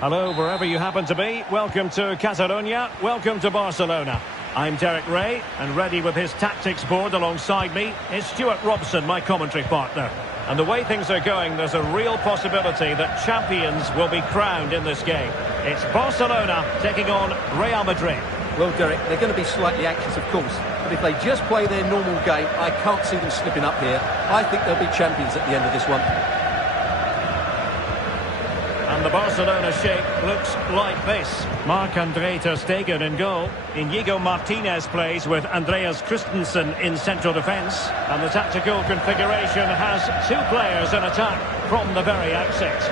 Hello, wherever you happen to be. Welcome to Catalonia. Welcome to Barcelona. I'm Derek Ray, and ready with his tactics board alongside me is Stuart Robson, my commentary partner. And the way things are going, there's a real possibility that champions will be crowned in this game. It's Barcelona taking on Real Madrid. Well, Derek, they're going to be slightly anxious, of course. But if they just play their normal game, I can't see them slipping up here. I think they'll be champions at the end of this one. And the Barcelona shape looks like this. Marc-André ter Stegen in goal. Inigo Martinez plays with Andreas Christensen in central defence. And the tactical configuration has two players in attack from the very outset.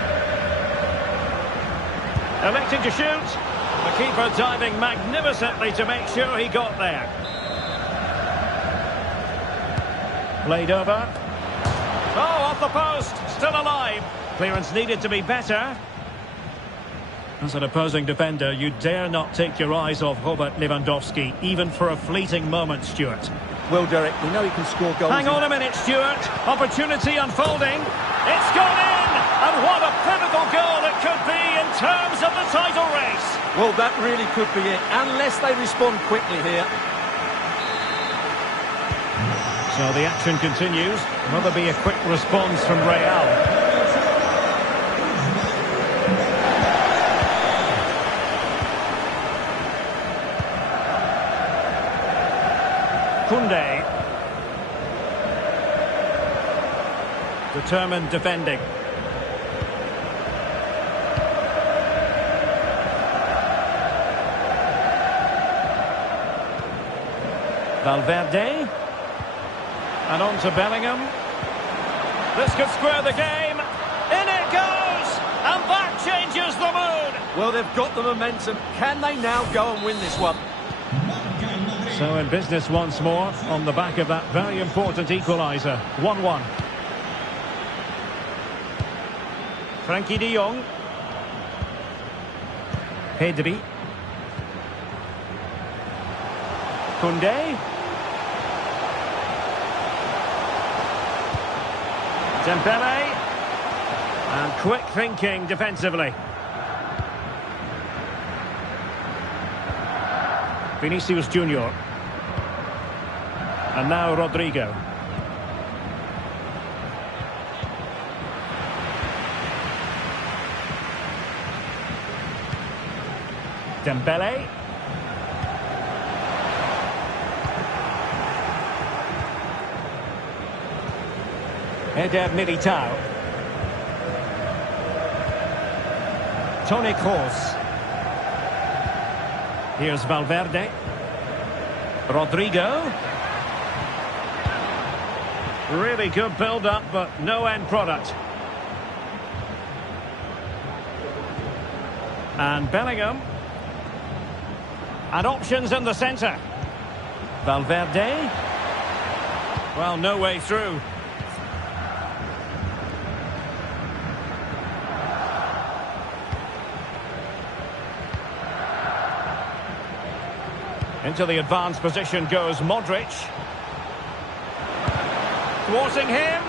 Electing to shoot. The keeper diving magnificently to make sure he got there. Played over. Oh, off the post. Still alive. Clearance needed to be better. As an opposing defender, you dare not take your eyes off Robert Lewandowski, even for a fleeting moment, Stuart. Well, Derek, we know he can score goals. Hang on a minute, Stuart. Opportunity unfolding. It's gone in! And what a pivotal goal it could be in terms of the title race. Well, that really could be it, unless they respond quickly here. So the action continues. Will there be a quick response from Real? Koundé. Determined defending. Valverde. And on to Bellingham. This could square the game. In it goes! And that changes the mood! Well, they've got the momentum. Can they now go and win this one? So in business once more, on the back of that very important equaliser. 1-1. Frankie de Jong. Pedri. Koundé. Dembele. And quick thinking defensively. Vinicius Junior. And now Rodrigo. Dembele. Eder Militao. Toni Kroos. Here's Valverde. Rodrigo. Really good build-up, but no end product. And Bellingham. And options in the centre. Valverde. Well, no way through. Into the advanced position goes Modric. Thwarting him.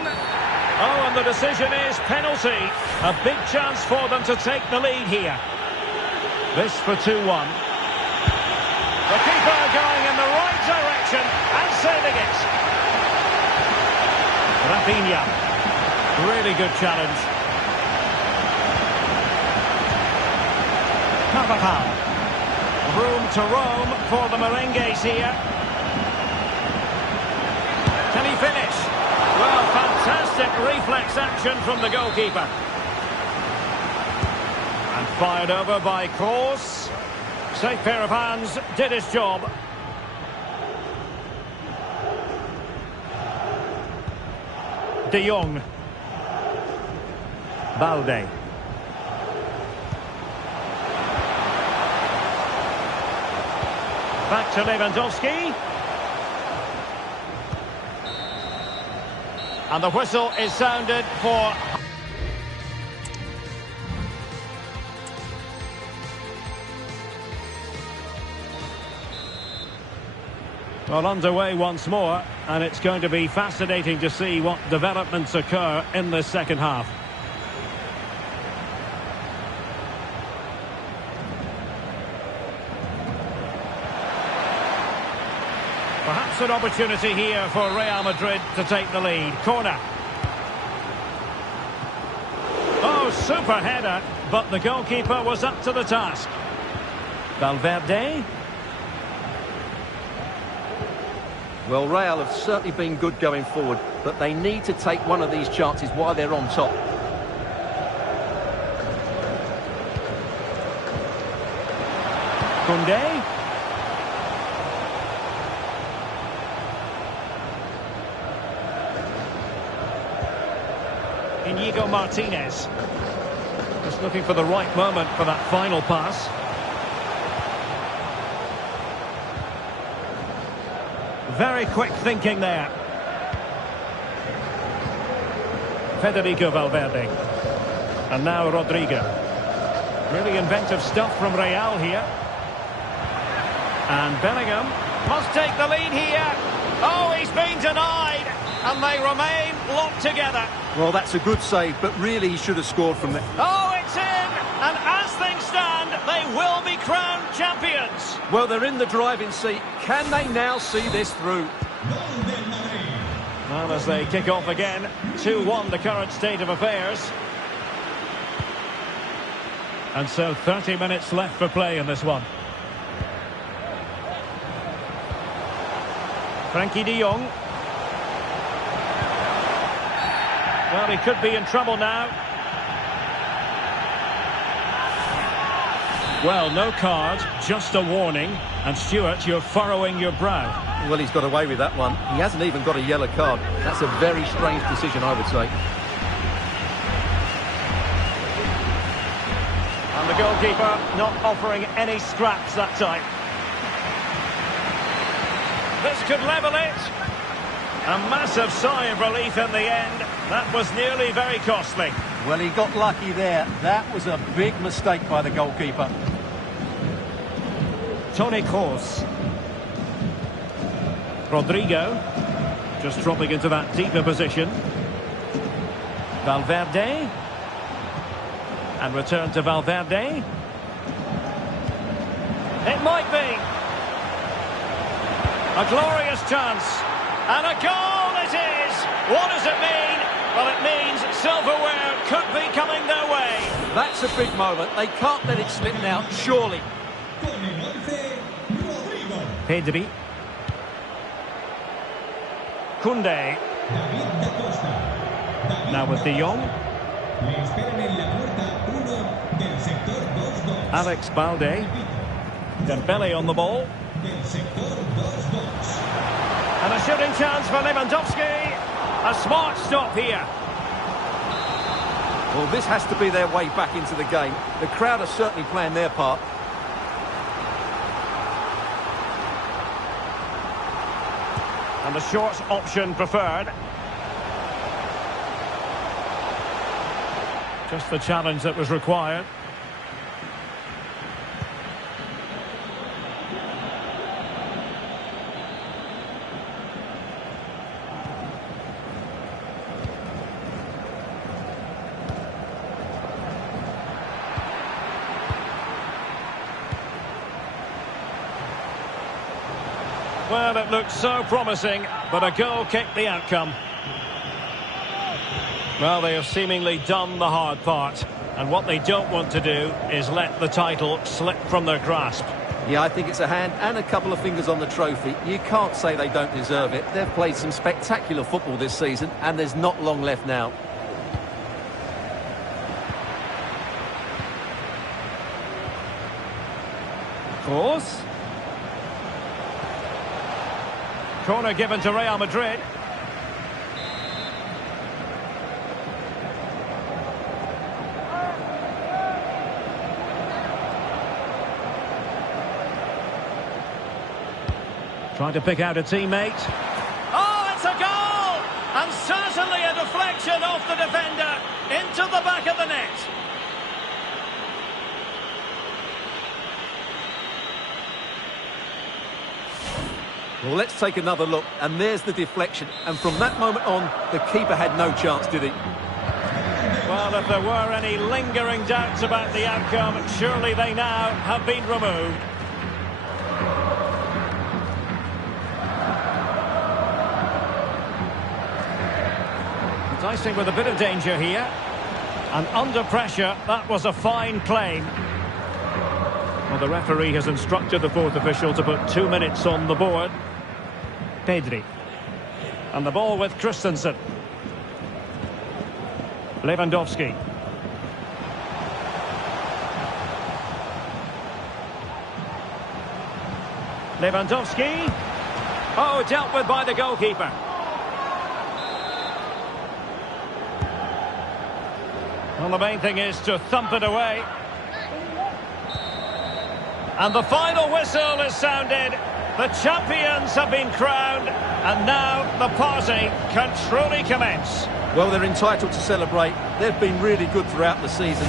Oh, and the decision is penalty. A big chance for them to take the lead here. This for 2-1. The keeper going in the right direction and saving it. Rafinha. Really good challenge. Carvajal. Room to roam for the Merengues here. Can he finish? Well, fantastic reflex action from the goalkeeper. And fired over by Kroos. Safe pair of hands, did his job. De Jong. Balde. Back to Lewandowski. And the whistle is sounded for... Well, underway once more, and it's going to be fascinating to see what developments occur in the second half. It's an opportunity here for Real Madrid to take the lead. Corner. Oh, super header, but the goalkeeper was up to the task. Valverde. Well, Real have certainly been good going forward, but they need to take one of these chances while they're on top. Koundé. Inigo Martinez. Just looking for the right moment for that final pass. Very quick thinking there. Federico Valverde. And now Rodrigo. Really inventive stuff from Real here. And Bellingham must take the lead here. Oh, he's been denied. And they remain locked together. Well, that's a good save, but really he should have scored from there. Oh, it's in! And as things stand, they will be crowned champions. Well, they're in the driving seat. Can they now see this through? Well, as they kick off again, 2-1 the current state of affairs. And so 30 minutes left for play in this one. Frankie de Jong. Well, he could be in trouble now. Well, no card, just a warning. And Stuart, you're furrowing your brow. Well, he's got away with that one. He hasn't even got a yellow card. That's a very strange decision, I would say. And the goalkeeper not offering any scraps that time. This could level it. A massive sigh of relief in the end. That was nearly very costly. Well, he got lucky there. That was a big mistake by the goalkeeper. Toni Kroos. Rodrigo. Just dropping into that deeper position. Valverde. And return to Valverde. It might be. A glorious chance. And a goal it is! What does it mean? Well, it means silverware could be coming their way. That's a big moment. They can't let it slip now, surely. Pedri. Koundé. Now with de Jong. Alex Balde. Dembele on the ball. And a shooting chance for Lewandowski. A smart stop here. Well, this has to be their way back into the game. The crowd are certainly playing their part. And the short option preferred. Just the challenge that was required. Well, it looked so promising, but a goal kicked the outcome. Well, they have seemingly done the hard part, and what they don't want to do is let the title slip from their grasp. Yeah, I think it's a hand and a couple of fingers on the trophy. You can't say they don't deserve it. They've played some spectacular football this season, and there's not long left now. Kroos. Corner given to Real Madrid. Trying to pick out a teammate. Oh, it's a goal! And certainly a deflection off the defender into the back of the net. Well, let's take another look, and there's the deflection. And from that moment on, the keeper had no chance, did he? Well, if there were any lingering doubts about the outcome, surely they now have been removed. Slicing with a bit of danger here. And under pressure, that was a fine claim. Well, the referee has instructed the fourth official to put 2 minutes on the board. Pedri. And the ball with Christensen. Lewandowski. Lewandowski. Oh, dealt with by the goalkeeper. Well, the main thing is to thump it away. And the final whistle is sounded. The champions have been crowned. And now the party can truly commence. Well, they're entitled to celebrate. They've been really good throughout the season.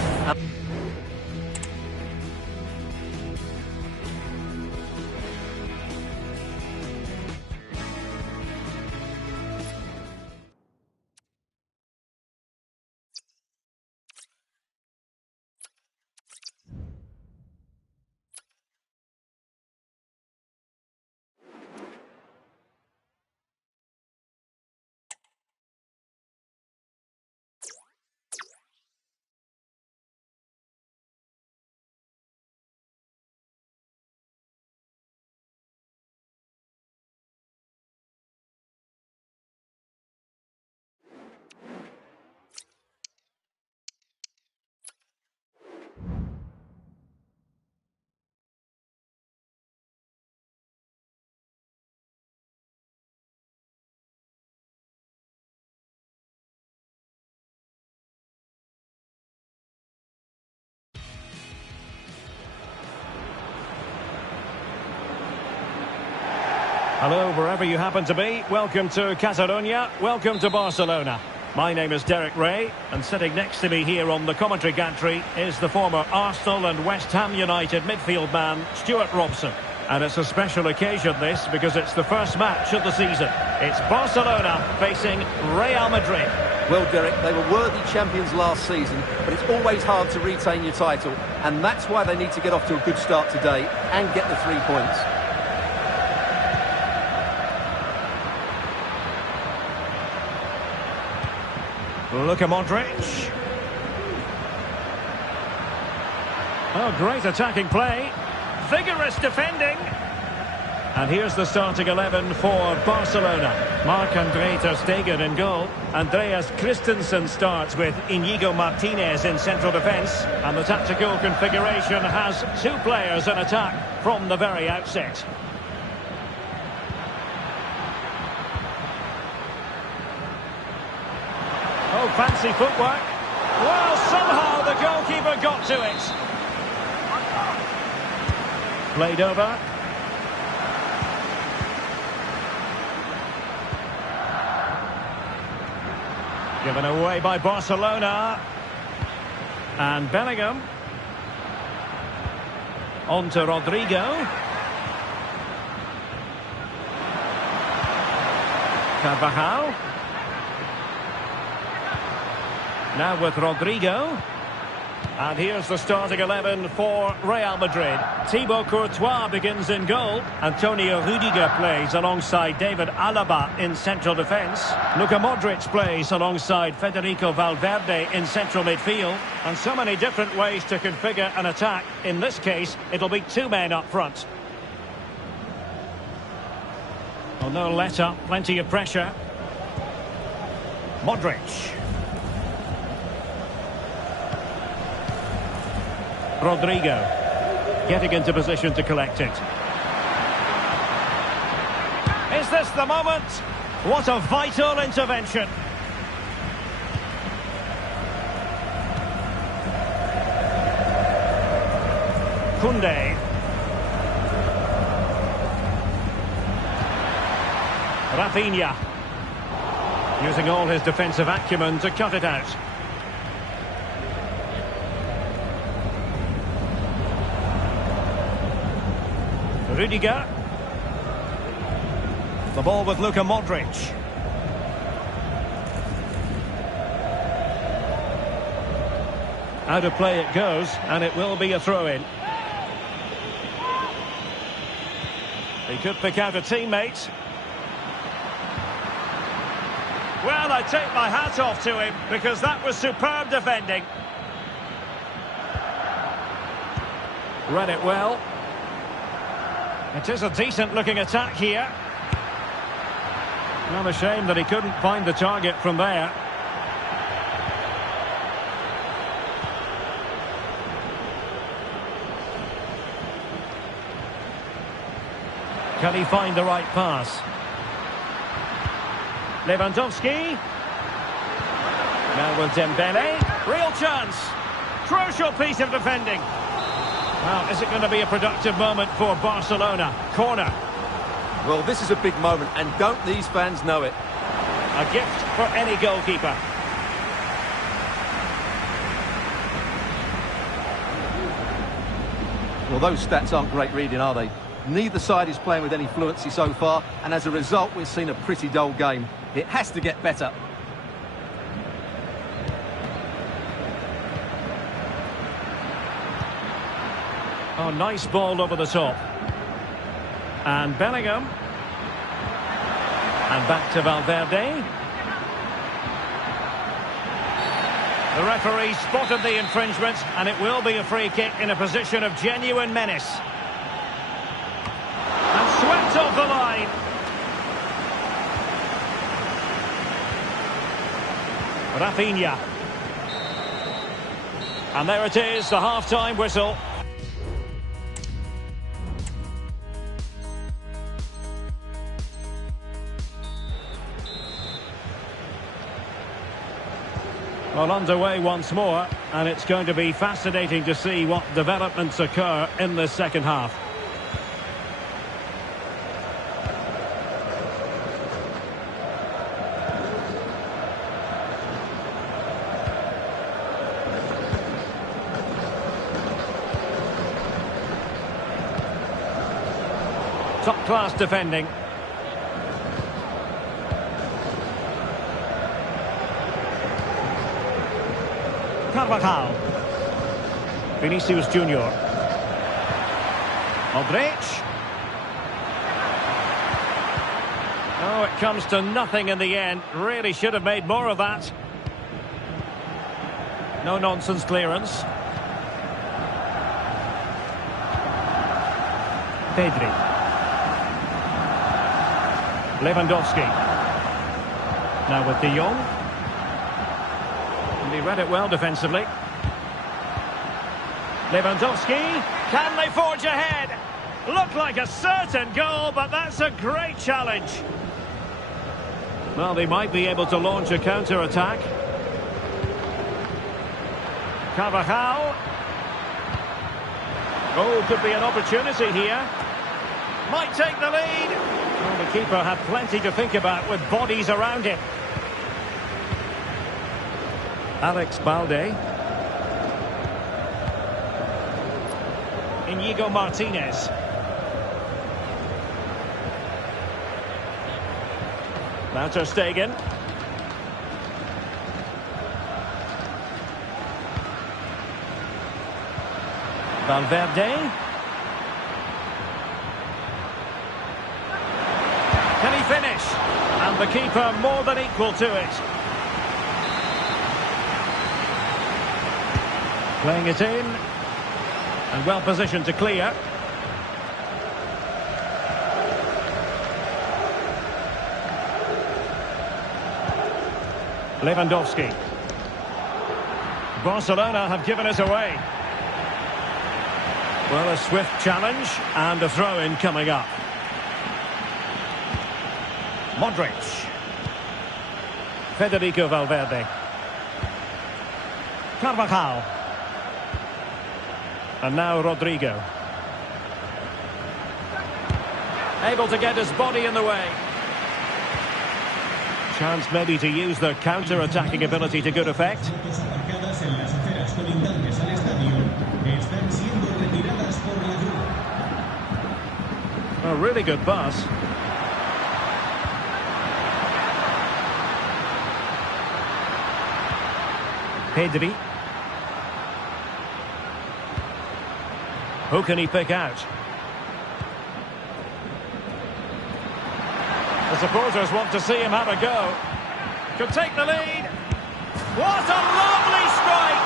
Hello, wherever you happen to be. Welcome to Catalonia. Welcome to Barcelona. My name is Derek Ray, and sitting next to me here on the commentary gantry is the former Arsenal and West Ham United midfield man, Stuart Robson. And it's a special occasion, this, because it's the first match of the season. It's Barcelona facing Real Madrid. Well, Derek, they were worthy champions last season, but it's always hard to retain your title, and that's why they need to get off to a good start today and get the 3 points. Luka Modric. Oh, great attacking play. Vigorous defending. And here's the starting 11 for Barcelona. Marc-André ter Stegen in goal. Andreas Christensen starts with Inigo Martinez in central defence. And the tactical configuration has 2 players in attack from the very outset. Oh, fancy footwork. Well, somehow the goalkeeper got to it. Played over. Given away by Barcelona. And Bellingham. On to Rodrigo. Carvajal. Now with Rodrigo. And here's the starting 11 for Real Madrid. Thibaut Courtois begins in goal. Antonio Rudiger plays alongside David Alaba in central defence. Luka Modric plays alongside Federico Valverde in central midfield. And so many different ways to configure an attack. In this case, it'll be 2 men up front. Oh, no let up, plenty of pressure. Modric. Rodrigo getting into position to collect it. Is this the moment? What a vital intervention. Koundé. Rafinha. Using all his defensive acumen to cut it out. Rudiger. The ball with Luka Modric. Out of play it goes, and it will be a throw-in. He could pick out a teammate. Well, I take my hat off to him because that was superb defending. Read it well. It is a decent-looking attack here. Well, a shame that he couldn't find the target from there. Can he find the right pass? Lewandowski. Now with Dembele. Real chance. Crucial piece of defending. Well, is it going to be a productive moment for Barcelona? Corner. Well, this is a big moment, and don't these fans know it? A gift for any goalkeeper. Well, those stats aren't great reading, are they? Neither side is playing with any fluency so far, and as a result, we've seen a pretty dull game. It has to get better. Oh, nice ball over the top. And Bellingham. And back to Valverde. The referee spotted the infringement, and it will be a free kick in a position of genuine menace. And swept off the line. Rafinha. And there it is, the half-time whistle. Well, underway once more, and it's going to be fascinating to see what developments occur in the second half. Top-class defending. Carvajal. Vinicius Junior. Modric. Oh, it comes to nothing in the end. Really should have made more of that. No-nonsense clearance. Pedri. Lewandowski. Now with De Jong. And he read it well defensively. Lewandowski. Can they forge ahead? Looked like a certain goal, but that's a great challenge. Well, they might be able to launch a counter-attack. Carvajal. Oh, could be an opportunity here. Might take the lead. Well, the keeper had plenty to think about with bodies around him. Alex Balde. Inigo Martinez. Now Ter Stegen. Valverde. Can he finish? And the keeper more than equal to it. Playing it in. And well positioned to clear. Lewandowski. Barcelona have given it away. Well, a swift challenge and a throw-in coming up. Modric. Federico Valverde. Carvajal. And now Rodrigo. Able to get his body in the way. Chance maybe to use their counter-attacking ability to good effect. A really good pass. Pedri. Who can he pick out? The supporters want to see him have a go. Could take the lead. What a lovely strike!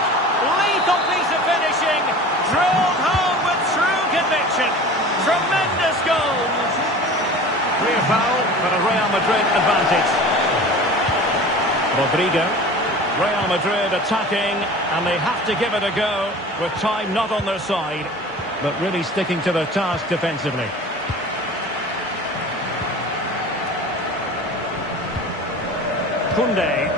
Lethal piece of finishing. Drilled home with true conviction. Tremendous goal. Clear foul, but a Real Madrid advantage. Rodrigo. Real Madrid attacking, and they have to give it a go with time not on their side, but really sticking to their task defensively. Koundé.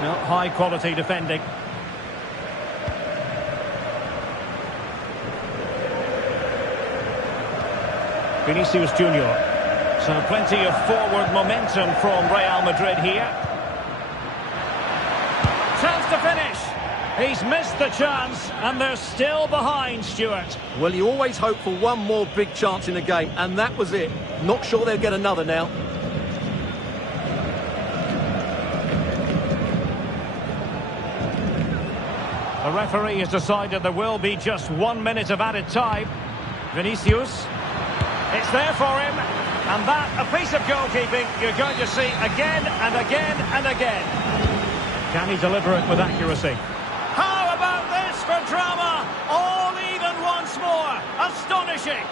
No, high quality defending. Vinicius Junior. So plenty of forward momentum from Real Madrid here. Chance to finish. He's missed the chance, and they're still behind, Stuart. Well, you always hope for one more big chance in a game, and that was it. Not sure they'll get another now. The referee has decided there will be just 1 minute of added time. Vinicius. It's there for him. And that, a piece of goalkeeping you're going to see again and again and again. Can he deliver it with accuracy? How about this for drama? All even once more. Astonishing.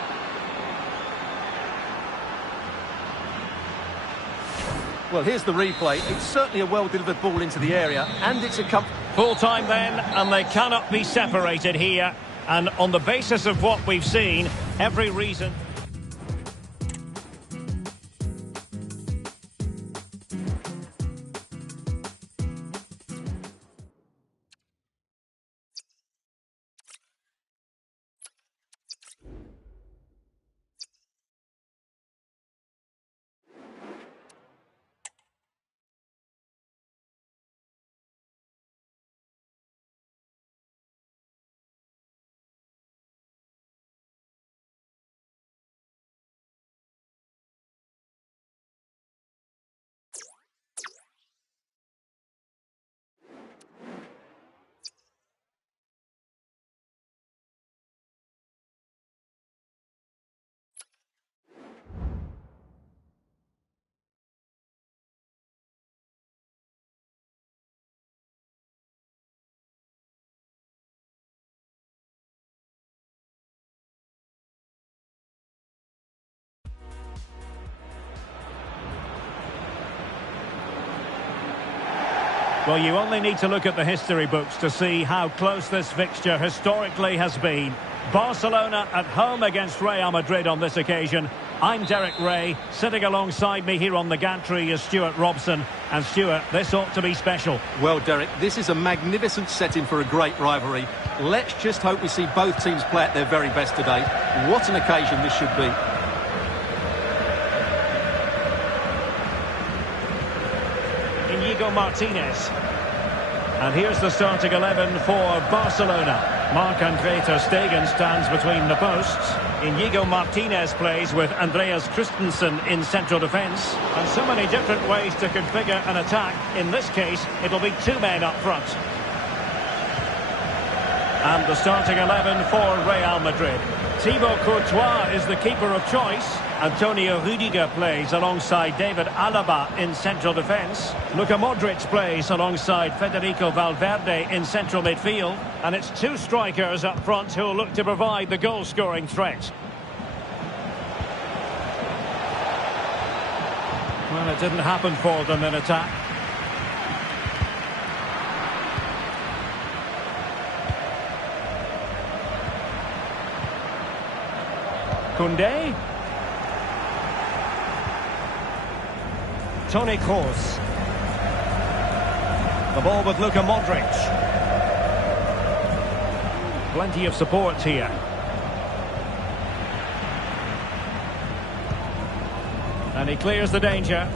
Well, here's the replay. It's certainly a well-delivered ball into the area, and it's a full time then, and they cannot be separated here. And on the basis of what we've seen, every reason... Well, you only need to look at the history books to see how close this fixture historically has been. Barcelona at home against Real Madrid on this occasion. I'm Derek Ray. Sitting alongside me here on the gantry is Stuart Robson. And Stuart, this ought to be special. Well, Derek, this is a magnificent setting for a great rivalry. Let's just hope we see both teams play at their very best today. What an occasion this should be. Inigo Martinez. And here's the starting 11 for Barcelona. Marc-Andre ter Stegen stands between the posts. Inigo Martinez plays with Andreas Christensen in central defence. And so many different ways to configure an attack. In this case, it'll be two men up front. And the starting 11 for Real Madrid. Thibaut Courtois is the keeper of choice. Antonio Rüdiger plays alongside David Alaba in central defence. Luka Modric plays alongside Federico Valverde in central midfield. And it's two strikers up front who'll look to provide the goal-scoring threat. Well, it didn't happen for them in attack. Koundé. Toni Kroos. The ball with Luka Modric. Plenty of support here. And he clears the danger.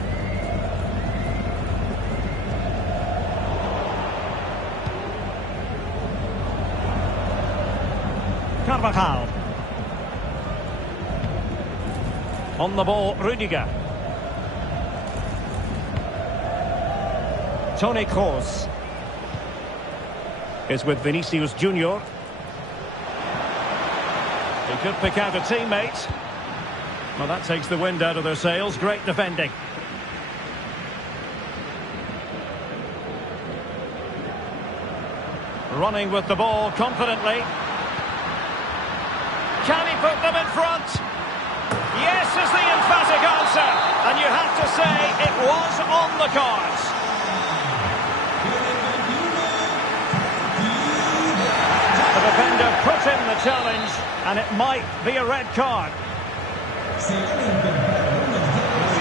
Carvajal. On the ball, Rüdiger. Toni Kroos is with Vinicius Junior. He could pick out a teammate. Well, that takes the wind out of their sails. Great defending. Running with the ball confidently. Can he put them in front? Yes is the emphatic answer. And you have to say it was on the cards. The defender put in the challenge, and it might be a red card. We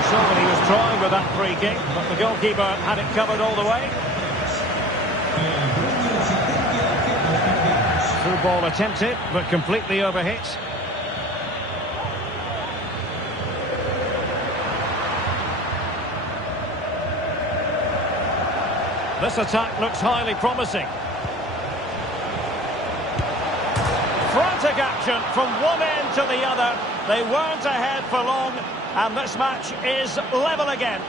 saw what he was trying with that free kick, but the goalkeeper had it covered all the way. Through ball attempted, but completely overhit. This attack looks highly promising. Frantic action from one end to the other. They weren't ahead for long, and this match is level again.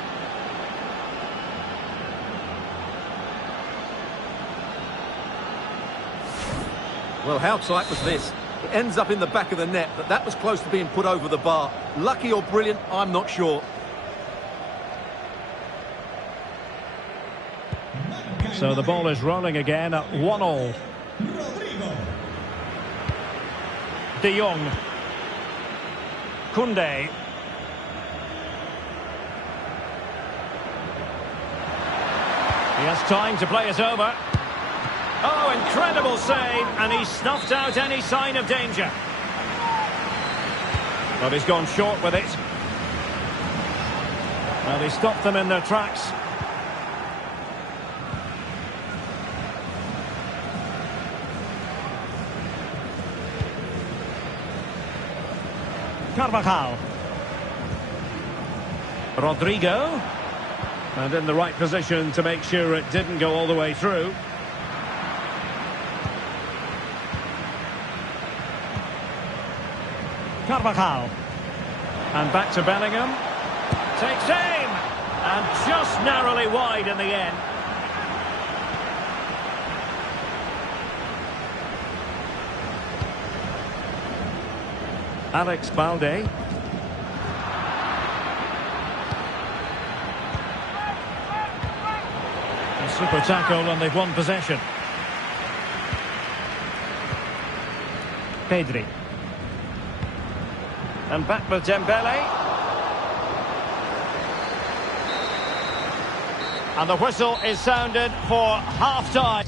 Well, how tight was this? It ends up in the back of the net, but that was close to being put over the bar. Lucky or brilliant, I'm not sure. So the ball is rolling again at 1-1. De Jong. Koundé. He has time to play it over. Oh, incredible save, and he snuffed out any sign of danger. But he's gone short with it. And he stopped them in their tracks. Carvajal. Rodrigo. And in the right position to make sure it didn't go all the way through. Carvajal. And back to Bellingham. Takes aim. And just narrowly wide in the end. Alex Balde. A super tackle, and they've won possession. Pedri. And back with Dembele. And the whistle is sounded for half-time.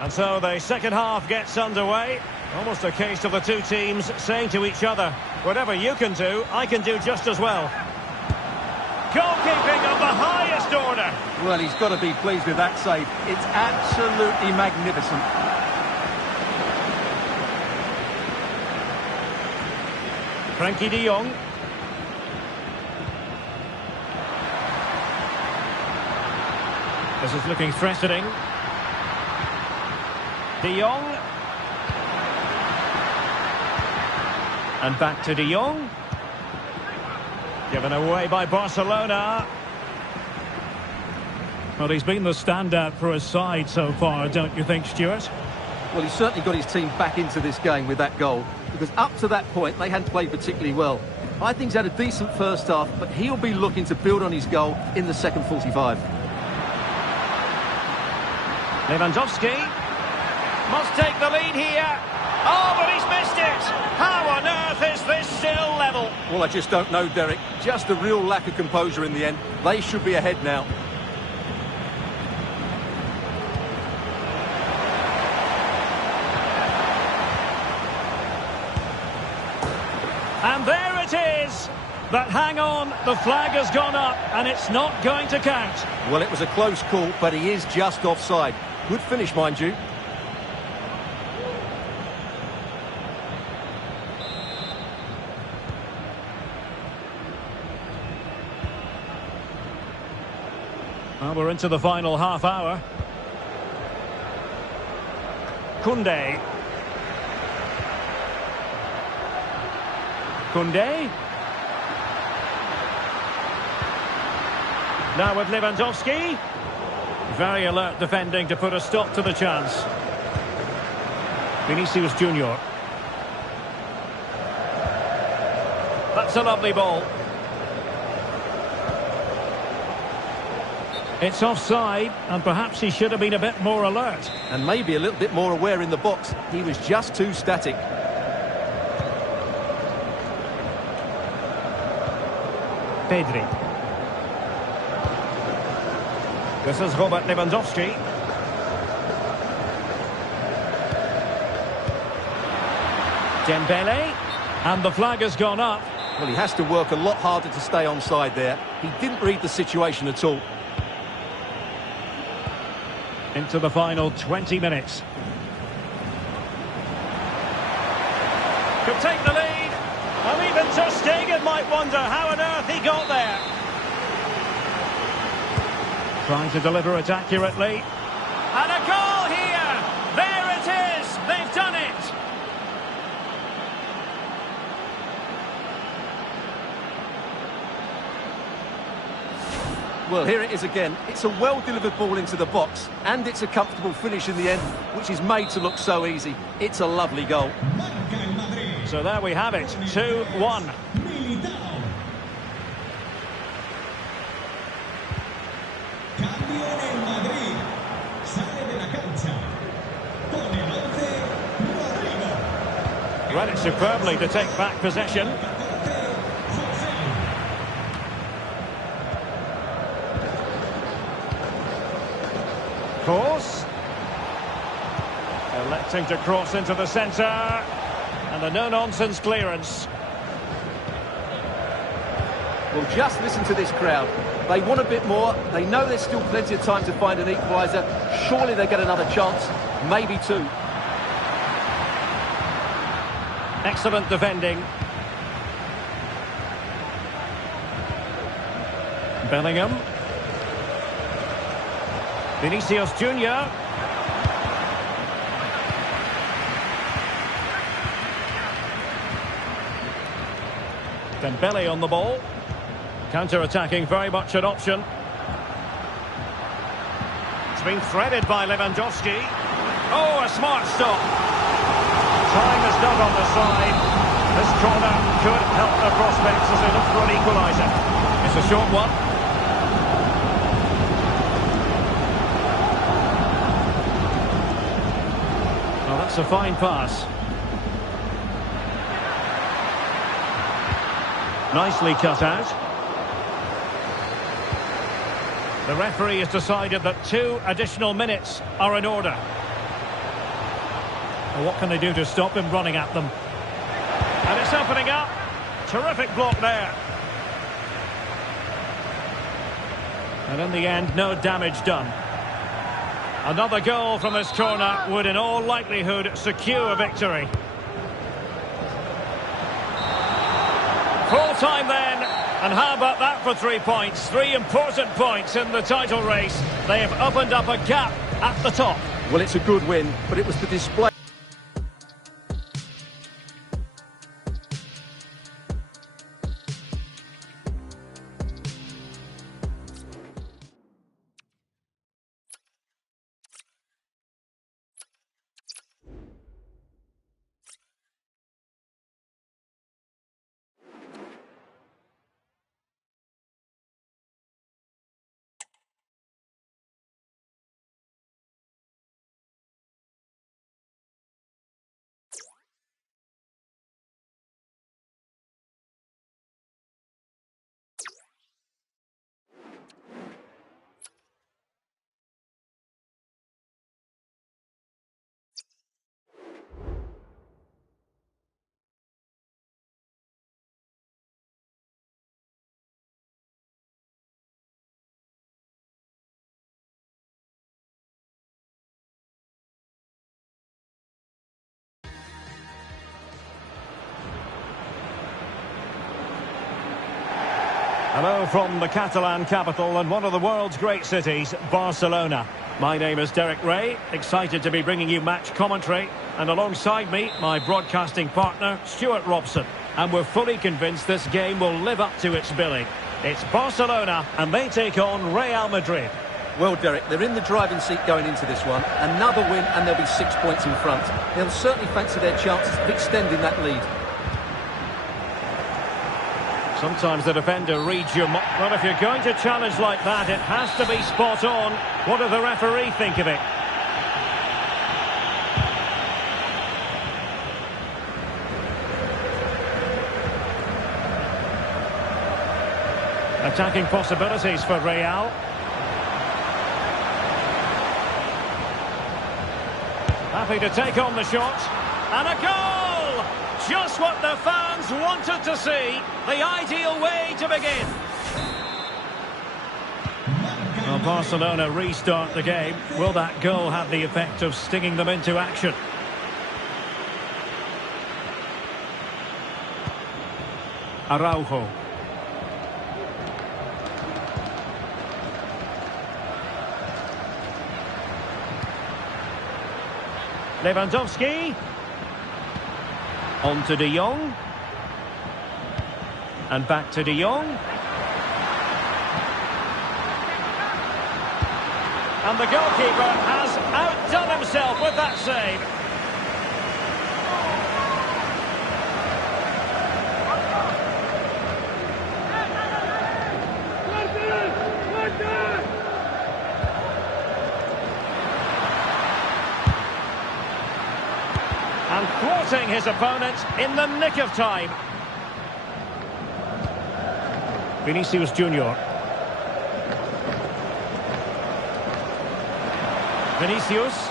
And so the second half gets underway. Almost a case of the two teams saying to each other, whatever you can do, I can do just as well. Goalkeeping of the highest order. Well, he's got to be pleased with that save. It's absolutely magnificent. Frankie de Jong. This is looking threatening. De Jong. And back to De Jong. Given away by Barcelona. Well, he's been the standout for his side so far, don't you think, Stuart? Well, he's certainly got his team back into this game with that goal, because up to that point, they hadn't played particularly well. I think he's had a decent first half, but he'll be looking to build on his goal in the second 45. Lewandowski must take the lead here. Oh, but he's missed it. How on earth is this still level? Well, I just don't know, Derek. Just a real lack of composure in the end. They should be ahead now. And there it is. But hang on, the flag has gone up and it's not going to count. Well, it was a close call, but he is just offside. Good finish, mind you. Well, we're into the final half hour. Koundé. Koundé. Now with Lewandowski. Very alert defending to put a stop to the chance. Vinicius Junior. That's a lovely ball. It's offside, and perhaps he should have been a bit more alert. And maybe a little bit more aware in the box. He was just too static. Pedri. This is Robert Lewandowski. Dembele. And the flag has gone up. Well, he has to work a lot harder to stay onside there. He didn't read the situation at all. Into the final 20 minutes. Could take the lead. And even Ter Stegen might wonder how on earth he got there. Trying to deliver it accurately. And a goal here! There it is! They've done it! Well, here it is again. It's a well-delivered ball into the box, and it's a comfortable finish in the end, which is made to look so easy. It's a lovely goal. So there we have it, 2-1. Read it superbly to take back possession. Course. Electing to cross into the centre. And a no-nonsense clearance. Well, just listen to this crowd. They want a bit more. They know there's still plenty of time to find an equaliser. Surely they get another chance. Maybe two. Excellent defending. Bellingham. Vinicius Junior. Dembele on the ball. Counter-attacking, very much an option. It's been threaded by Lewandowski. Oh, a smart stop. Time is not on the side. This corner could help the prospects as they look for an equaliser. It's a short one. Well, that's a fine pass. Nicely cut out. The referee has decided that 2 additional minutes are in order. Well, what can they do to stop him running at them? And it's opening up. Terrific block there. And in the end, no damage done. Another goal from this corner would in all likelihood secure victory. Full time then, and how about that for 3 points? 3 important points in the title race. They have opened up a gap at the top. Well, it's a good win, but it was the display. Hello from the Catalan capital and one of the world's great cities, Barcelona. My name is Derek Ray, excited to be bringing you match commentary. And alongside me, my broadcasting partner, Stuart Robson. And we're fully convinced this game will live up to its billing. It's Barcelona, and they take on Real Madrid. Well, Derek, they're in the driving seat going into this one. Another win and they'll be 6 points in front. They'll certainly fancy their chances of extending that lead. Sometimes the defender reads your... Well, if you're going to challenge like that, it has to be spot on. What does the referee think of it? Attacking possibilities for Real. Happy to take on the shot. And a goal! Just what the fans wanted to see. The ideal way to begin. Well, Barcelona restart the game. Will that goal have the effect of stinging them into action? Araujo. Lewandowski. On to De Jong. And back to De Jong. And the goalkeeper has outdone himself with that save. And thwarting his opponent in the nick of time. Vinicius Junior. Vinicius.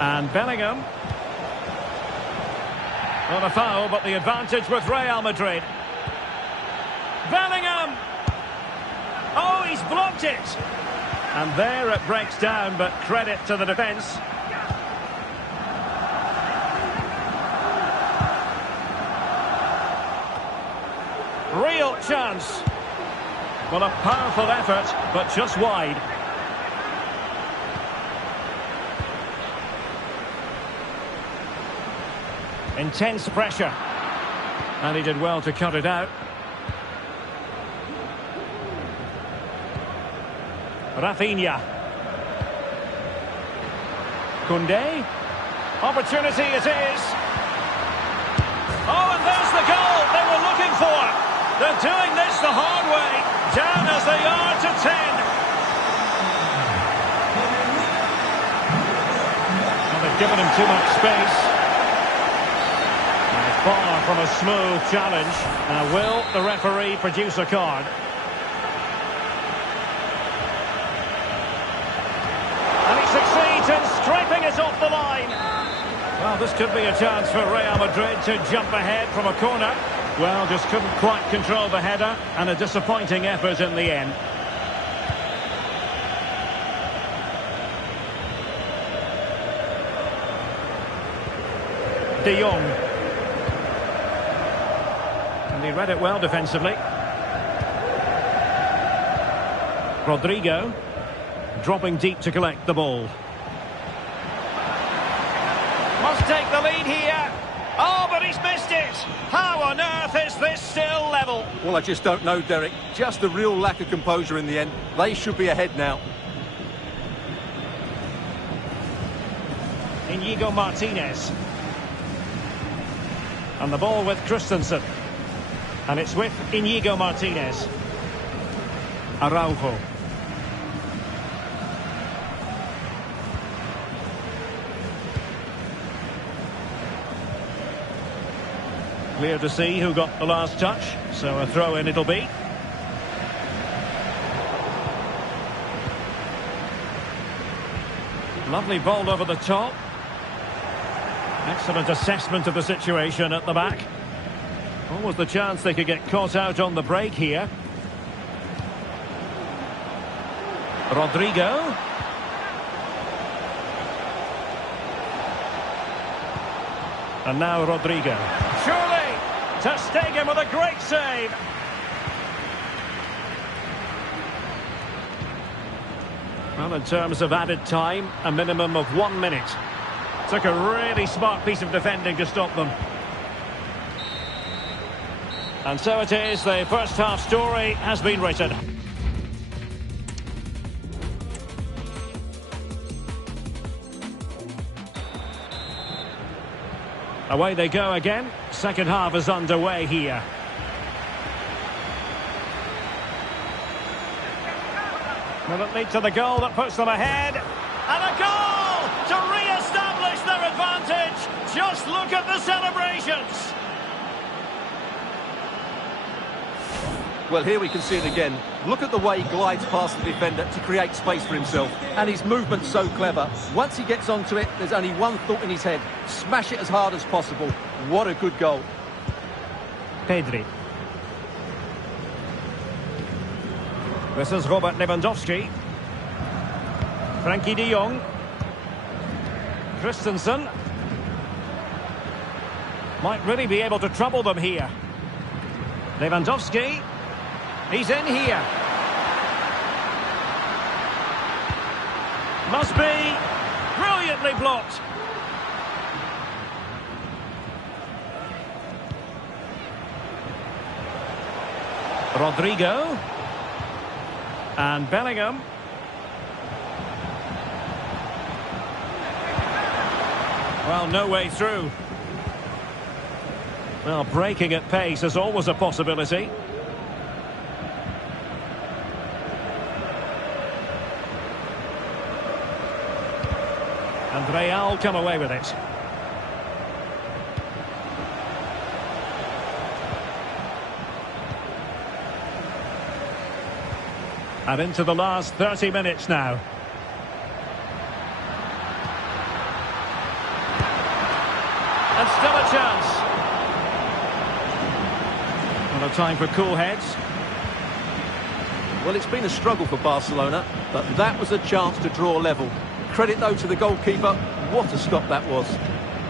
And Bellingham. Not a foul, but the advantage with Real Madrid. Bellingham! Oh, he's blocked it! And there it breaks down, but credit to the defence. Real chance. Well, a powerful effort, but just wide. Intense pressure. And he did well to cut it out. Rafinha. Koundé. Opportunity it is. Oh, and there's the goal they were looking for. They're doing this the hard way. Down as they are to 10. Well, they've given him too much space. And far from a smooth challenge. Now, will the referee produce a card? And he succeeds in scraping it off the line. Well, this could be a chance for Real Madrid to jump ahead from a corner. Well, just couldn't quite control the header, and a disappointing effort in the end. De Jong. And he read it well defensively. Rodrigo. Dropping deep to collect the ball. Must take the lead here. Oh, but he's missed it. How on earth is this still level? Well, I just don't know, Derek. Just a real lack of composure in the end. They should be ahead now. Inigo Martinez. And the ball with Christensen. And it's with Inigo Martinez. Araujo. Clear to see who got the last touch, so a throw-in it'll be. Lovely ball over the top. Excellent assessment of the situation at the back. Almost the chance they could get caught out on the break here. Rodrigo. And now Rodrigo. Surely! Ter Stegen with a great save. Well, in terms of added time, a minimum of 1 minute. Took a really smart piece of defending to stop them. And so it is, the first half story has been written. Away they go again. Second half is underway here. Will it lead to the goal that puts them ahead? And a goal to re-establish their advantage. Just look at the celebrations. Well, here we can see it again. Look at the way he glides past the defender to create space for himself. And his movement's so clever. Once he gets onto it, there's only one thought in his head. Smash it as hard as possible. What a good goal. Pedri. This is Robert Lewandowski. Frankie de Jong. Christensen. Might really be able to trouble them here. Lewandowski. He's in here. Must be brilliantly blocked. Rodrigo. And Bellingham. Well, no way through. Well, breaking at pace is always a possibility. And Real come away with it. And into the last 30 minutes now. And still a chance. Not a time for cool heads. Well, it's been a struggle for Barcelona, but that was a chance to draw level. Credit, though, to the goalkeeper. What a stop that was.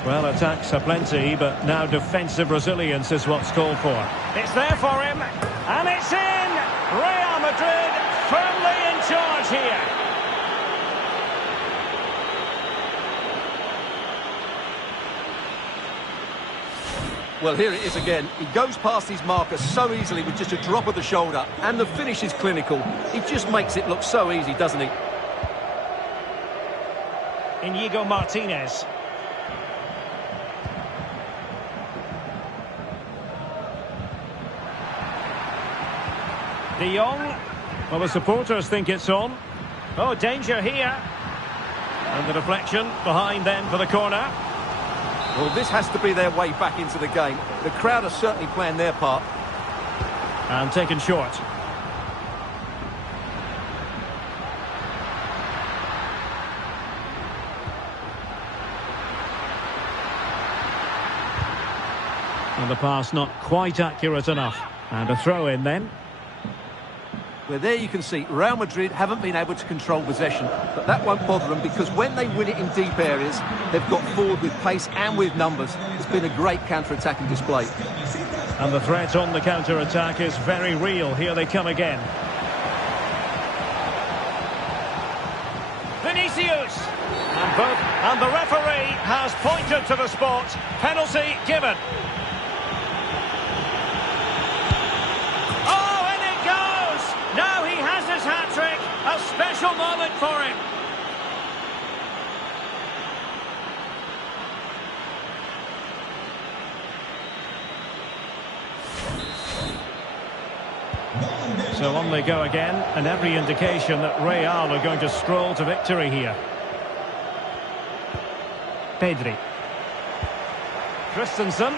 Well, attacks are plenty, but now defensive resilience is what's called for. It's there for him, and it's in! Real Madrid firmly in charge here. Well, here it is again. He goes past his marker so easily with just a drop of the shoulder, and the finish is clinical. He just makes it look so easy, doesn't he? Inigo Martinez. De Jong. Well, the supporters think it's on. Oh, danger here. And the deflection behind then for the corner. Well, this has to be their way back into the game. The crowd are certainly playing their part. And taken short. And the pass not quite accurate enough. And a throw in then. Well, there you can see Real Madrid haven't been able to control possession, but that won't bother them because when they win it in deep areas, they've got forward with pace and with numbers. It's been a great counter-attacking display. And the threat on the counter-attack is very real. Here they come again. Vinicius! And the referee has pointed to the spot. Penalty given. Now he has his hat-trick, a special moment for him. So on they go again, and every indication that Real are going to stroll to victory here. Pedri. Christensen.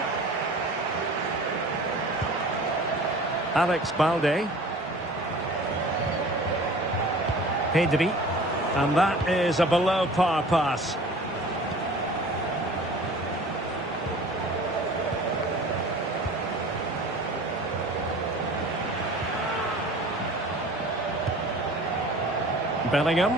Alex Balde. Pedri, and that is a below-par pass. Bellingham.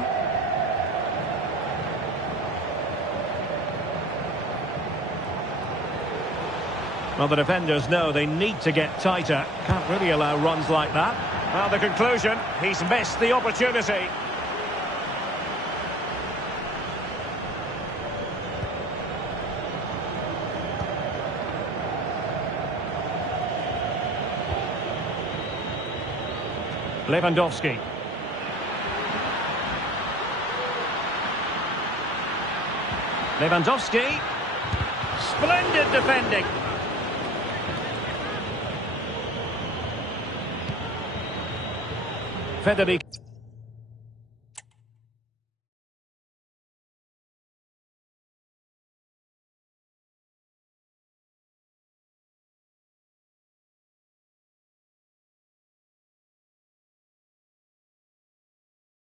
Well, the defenders know they need to get tighter. Can't really allow runs like that. Well, the conclusion, he's missed the opportunity. Lewandowski. Lewandowski. Splendid defending. Federico.